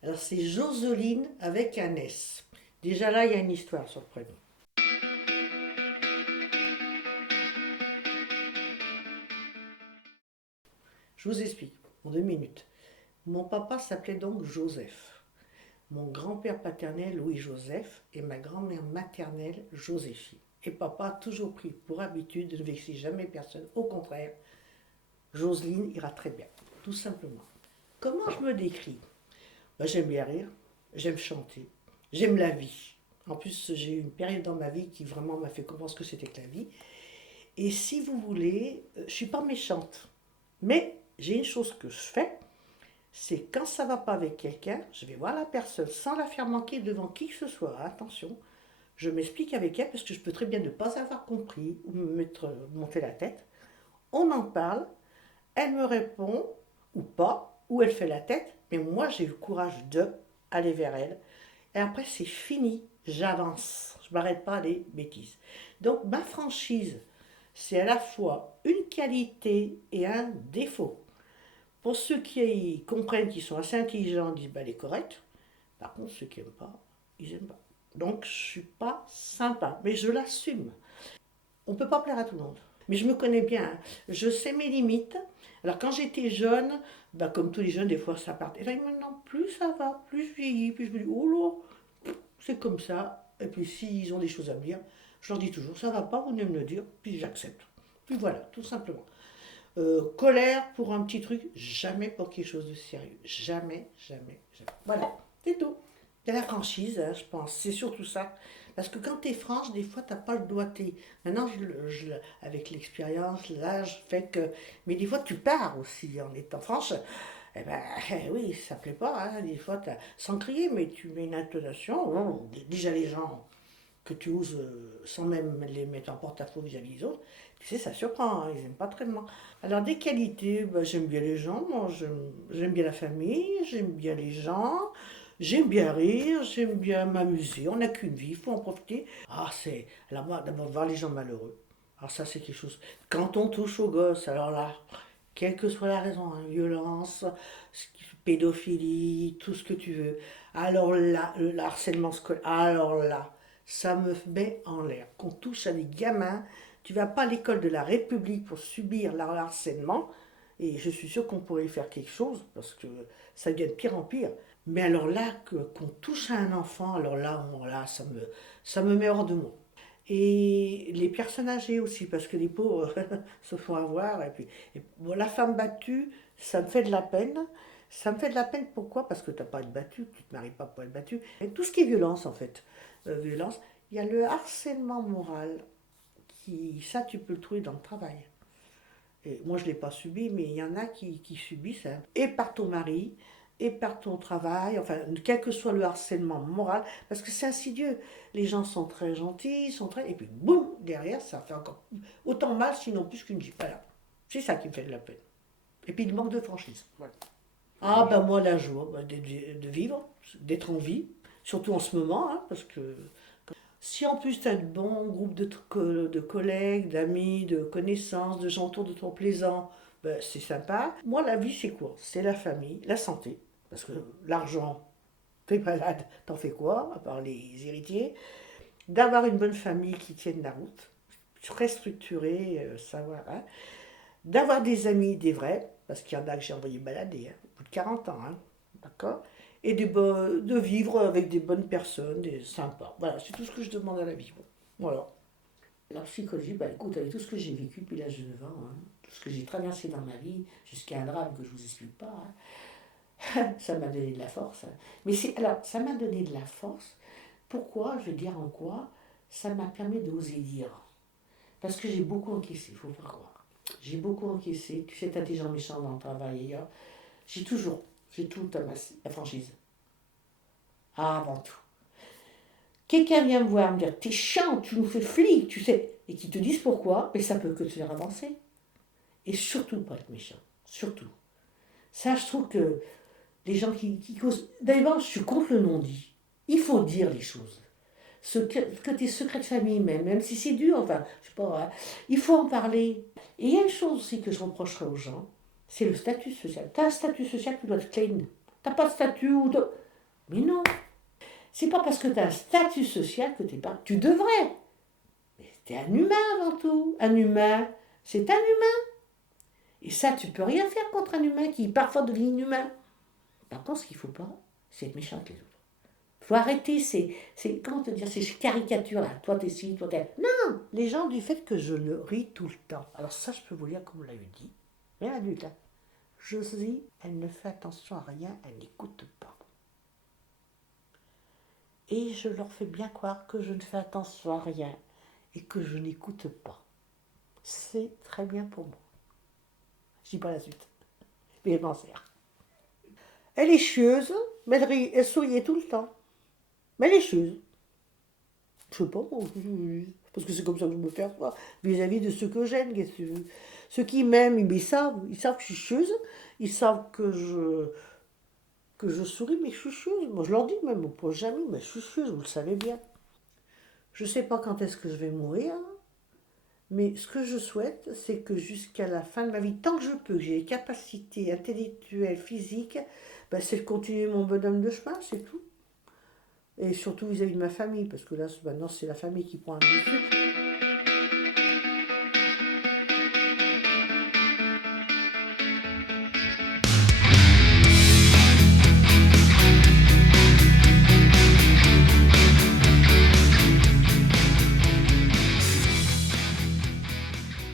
Alors c'est Joseline avec un S. Déjà là, il y a une histoire sur le prénom. Je vous explique en 2 minutes. Mon papa s'appelait donc Joseph. Mon grand-père paternel, Louis-Joseph, et ma grand-mère maternelle, Joséphine. Et papa a toujours pris pour habitude de ne vexer jamais personne. Au contraire, Jocelyne ira très bien, tout simplement. Comment je me décris? Ben, j'aime bien rire, j'aime chanter, j'aime la vie. En plus, j'ai eu une période dans ma vie qui vraiment m'a fait comprendre ce que c'était que la vie. Et si vous voulez, je ne suis pas méchante. Mais j'ai une chose que je fais, c'est quand ça ne va pas avec quelqu'un, je vais voir la personne sans la faire manquer devant qui que ce soit. Attention, je m'explique avec elle parce que je peux très bien ne pas avoir compris ou me monter la tête. On en parle, elle me répond ou pas, ou elle fait la tête, mais moi j'ai eu le courage de aller vers elle. Et après c'est fini, j'avance, je ne m'arrête pas à des bêtises. Donc ma franchise, c'est à la fois une qualité et un défaut. Pour ceux qui comprennent, qui sont assez intelligents, disent bah, elle est correcte. Par contre, ceux qui n'aiment pas, ils n'aiment pas. Donc je ne suis pas sympa, mais je l'assume. On ne peut pas plaire à tout le monde. Mais je me connais bien, hein. Je sais mes limites. Alors quand j'étais jeune, bah, comme tous les jeunes, des fois ça part. Et là maintenant, plus ça va, plus je vieillis, plus je me dis, oh là, c'est comme ça. Et puis s'ils ont des choses à me dire, je leur dis toujours, ça va pas, vous venez me le dire, puis j'accepte. Puis voilà, tout simplement. Colère pour un petit truc, jamais pour quelque chose de sérieux. Jamais, jamais, jamais. Voilà, c'est tout. C'est la franchise, hein, je pense. C'est surtout ça. Parce que quand tu es franche, des fois, tu n'as pas le doigté. Maintenant, avec l'expérience, l'âge fait que. Mais des fois, tu pars aussi en étant franche. Eh ben, oui, ça plaît pas. Hein. Des fois, sans crier, mais tu mets une intonation. Oh, déjà, les gens que tu oses, sans même les mettre en porte-à-faux vis-à-vis des autres, tu sais, ça surprend, hein, ils n'aiment pas tellement. Alors, des qualités, bah, j'aime bien les gens, moi, j'aime bien la famille, j'aime bien les gens, j'aime bien rire, j'aime bien m'amuser. On n'a qu'une vie, il faut en profiter. Ah, c'est. Alors, moi, d'abord, voir les gens malheureux. Alors, ça, c'est quelque chose. Quand on touche aux gosses, alors là, quelle que soit la raison, hein, violence, pédophilie, tout ce que tu veux. Alors là, le harcèlement scolaire, alors là, ça me met en l'air. Qu'on touche à des gamins, tu vas pas à l'école de la République pour subir le harcèlement, et je suis sûre qu'on pourrait y faire quelque chose, parce que ça devient de pire en pire. Mais alors là, qu'on touche à un enfant, alors là, là ça me met hors de moi. Et les personnes âgées aussi, parce que les pauvres se font avoir. Bon, la femme battue, ça me fait de la peine. Ça me fait de la peine, pourquoi? Parce que tu n'as pas à être battu, tu ne te maries pas pour être battu. Et tout ce qui est violence, en fait, violence, il y a le harcèlement moral, ça, tu peux le trouver dans le travail. Et moi, je ne l'ai pas subi, mais il y en a qui subissent, hein. Et par ton mari, et par ton travail, enfin, quel que soit le harcèlement moral, parce que c'est insidieux. Les gens sont très gentils, sont très. Et puis, boum, derrière, ça fait encore autant mal, sinon plus qu'une gifle. Voilà. C'est ça qui me fait de la peine. Et puis, le manque de franchise. Voilà. Ah, ben moi, la joie bah, de vivre, d'être en vie, surtout en ce moment, hein, parce que si en plus tu as de bons groupes de collègues, d'amis, de connaissances, de gens autour de ton plaisant, ben, c'est sympa. Moi, la vie, c'est quoi? C'est la famille, la santé. Parce que l'argent, t'es malade, t'en fais quoi, à part les héritiers? D'avoir une bonne famille qui tienne la route, très structurée, savoir. Hein. D'avoir des amis, des vrais, parce qu'il y en a que j'ai envoyé balader, hein, au bout de 40 ans. Hein, d'accord? Et de vivre avec des bonnes personnes, des sympas. Voilà, c'est tout ce que je demande à la vie. Bon. Voilà. La psychologie, bah écoute, avec tout ce que j'ai vécu depuis l'âge de 9 ans, hein, tout ce que j'ai traversé dans ma vie, jusqu'à un drame que je vous explique pas, hein, ça m'a donné de la force. Hein. Mais alors, ça m'a donné de la force. Pourquoi? Je vais dire en quoi ça m'a permis d'oser dire. Parce que j'ai beaucoup encaissé, il faut pas croire. J'ai beaucoup encaissé. Tu sais, t'as des gens méchants dans le travail ailleurs. J'ai tout amassé, la franchise. Ah, avant tout. Quelqu'un vient me voir me dire t'es chiant, tu nous fais flic, tu sais, et qui te disent pourquoi, mais ça peut que te faire avancer. Et surtout pas être méchant. Surtout. Ça, je trouve que les gens qui causent. D'ailleurs, je suis contre le non-dit. Il faut dire les choses. Que tes secrets de famille, même si c'est dur, enfin, je sais pas, hein, il faut en parler. Et il y a une chose aussi que je reprocherais aux gens, c'est le statut social. Tu as un statut social, tu dois être clean. T'as pas de statut ou de. Mais non, c'est pas parce que tu as un statut social que t'es pas... Tu devrais. Mais t'es un humain avant tout. Un humain, c'est un humain. Et ça, tu peux rien faire contre un humain qui parfois devient inhumain. Par contre, ce qu'il faut pas, c'est être méchant avec les autres. Faut arrêter comment te dire, ces caricatures là. Toi t'es ci, toi t'es. Non, les gens du fait que je le ris tout le temps. Alors ça, je peux vous dire comme on l'a eu dit. Mais adulte, hein. Josie, elle ne fait attention à rien, elle n'écoute pas. Et je leur fais bien croire que je ne fais attention à rien et que je n'écoute pas. C'est très bien pour moi. Je dis pas la suite. Mais elle m'en sert. Elle est chieuse, mais elle souriait tout le temps. Mais elle est chieuse. Je sais pas, parce que c'est comme ça que je me perçois vis-à-vis de ceux que j'aime. Ceux qui m'aiment, ils savent que je suis chieuse, ils savent que je souris, mais je suis chieuse. Moi, je leur dis même au proche ami, mais je suis chieuse, vous le savez bien. Je sais pas quand est-ce que je vais mourir, mais ce que je souhaite, c'est que jusqu'à la fin de ma vie, tant que je peux, que j'ai les capacités intellectuelles, physiques, ben, c'est de continuer mon bonhomme de chemin, c'est tout. Et surtout vis-à-vis de ma famille, parce que là, maintenant, c'est la famille qui prend un dessus.